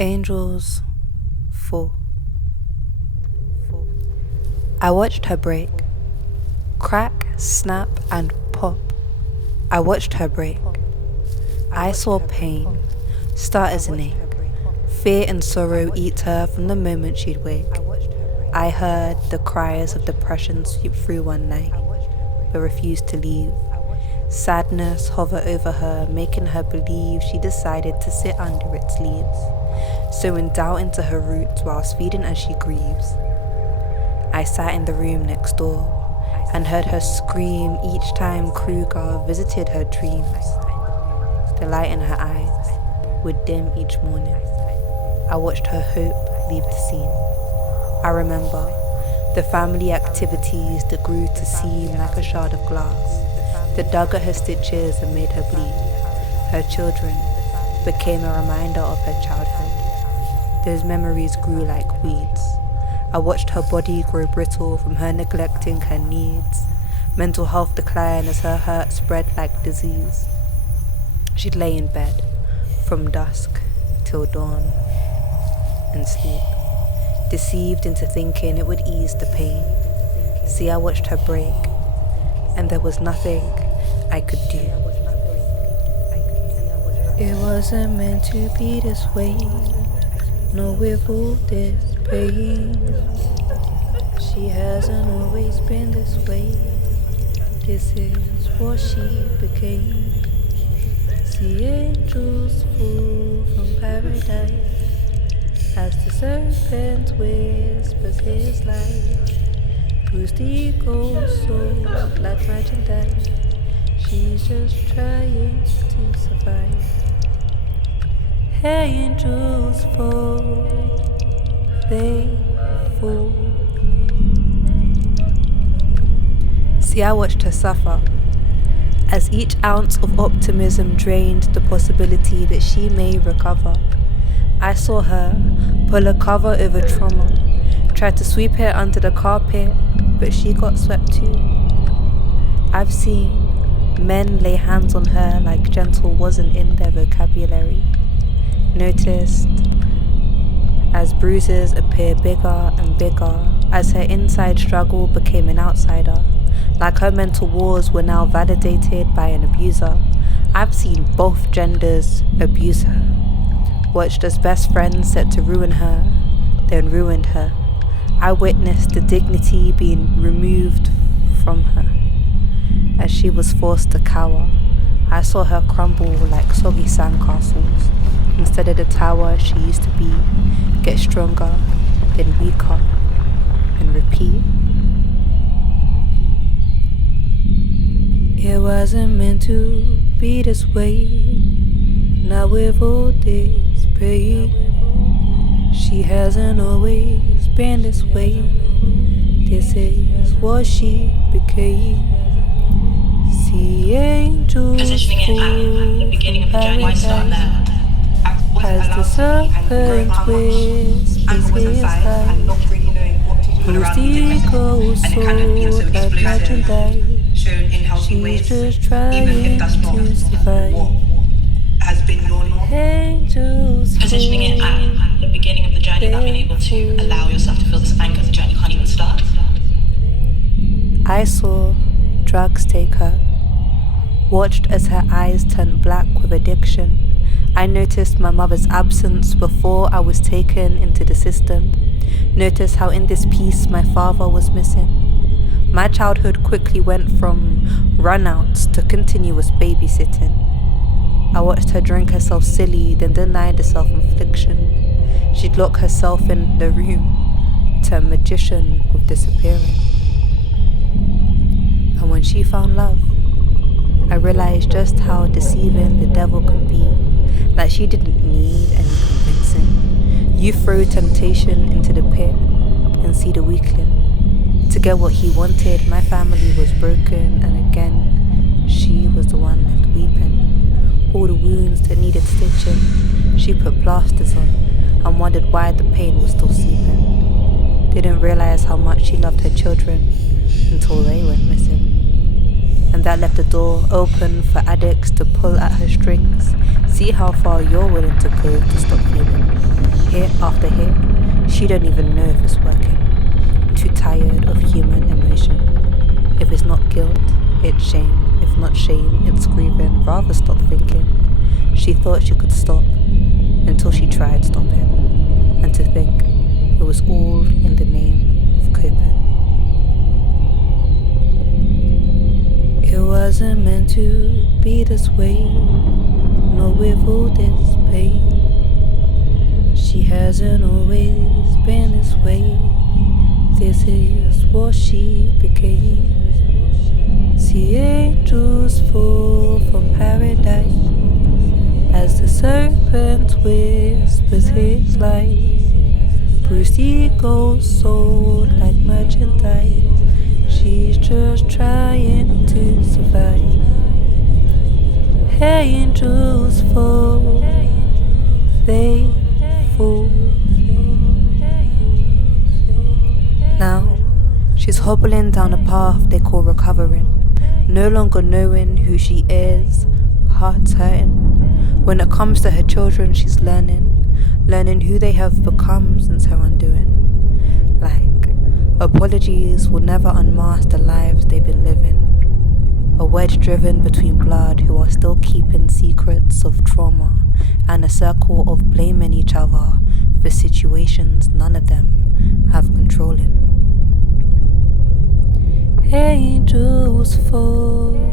Angels fall. I watched her break. Crack, snap, and pop. I watched her break. I saw pain start as an ache. Fear and sorrow eat her from the moment she'd wake. I heard the cries of depression sweep through one night, but refused to leave. Sadness hover over her, making her believe she decided to sit under its leaves, sowing doubt into her roots whilst feeding as she grieves. I sat in the room next door and heard her scream each time Kruger visited her dreams. The light in her eyes would dim each morning. I watched her hope leave the scene. I remember the family activities that grew to seem like a shard of glass, that dug at her stitches and made her bleed. Her children became a reminder of her childhood. Those memories grew like weeds. I watched her body grow brittle from her neglecting her needs. Mental health decline as her hurt spread like disease. She'd lay in bed from dusk till dawn and sleep, deceived into thinking it would ease the pain. See, I watched her break, and there was nothing I could do. It wasn't meant to be this way, no, with all this pain. She hasn't always been this way. This is what she became. See, angels fall from paradise as the serpent whispers his light. Bruised eagle's soul like merchandise. She's just trying to survive. Hey, angels fall, they fall. See, I watched her suffer as each ounce of optimism drained the possibility that she may recover. I saw her pull a cover over trauma, tried to sweep it under the carpet, but she got swept too. I've seen men lay hands on her like gentle wasn't in their vocabulary. Noticed as bruises appear bigger and bigger, as her inside struggle became an outsider, like her mental wars were now validated by an abuser. I've seen both genders abuse her, watched as best friends set to ruin her, then ruined her. I witnessed the dignity being removed from her as she was forced to cower. I saw her crumble like soggy sandcastles. Instead of the tower she used to be, get stronger, then weaker, and repeat. It wasn't meant to be this way, not with all this pain. She hasn't always been this way. This is what she became. See, angels Positioning it at the beginning of the journey, why start there? as the serpent whispers his light. Bruised eagle's soul like merchandise. She's just trying to survive. Has been your norm. Angels Positioning it at the beginning of the journey, not being able to allow yourself to feel this anger, the journey can't even start. I saw drugs take her, watched as her eyes turned black with addiction. I noticed my mother's absence before I was taken into the system. Noticed how in this piece my father was missing. My childhood quickly went from runouts to continuous babysitting. I watched her drink herself silly, then deny the self-infliction. She'd lock herself in the room to a magician with disappearing. And when she found love, I realized just how deceiving the devil can be. Like she didn't need any convincing. You throw temptation into the pit and see the weakling. To get what he wanted, my family was broken, and again, she was the one left weeping. All the wounds that needed stitching, she put plasters on and wondered why the pain was still seeping. Didn't realize how much she loved her children until they went missing. And that left the door open for addicts to pull at her strings. See how far you're willing to go to stop feeling. hit after hit. She don't even know if it's working. Too tired of human emotion. If it's not guilt, it's shame. If not shame, it's grieving. Rather stop thinking. She thought she could stop until she tried stopping. And to think it was all in the name of coping. It wasn't meant to be this way, nor with all this pain. She hasn't always been this way. This is what she became. See angels fall from paradise as the serpent whispers his lies. Bruised egos sold like merchandise. She's just trying to survive. Angels fall, they fall. Now she's hobbling down a path they call recovering, no longer knowing who she is, heart's hurting. When it comes to her children, she's learning who they have become since her undoing. Like, apologies will never unmask the lives they've been living. A wedge driven between blood who are still keeping secrets of trauma, and a circle of blaming each other for situations none of them have control in. Angels fall,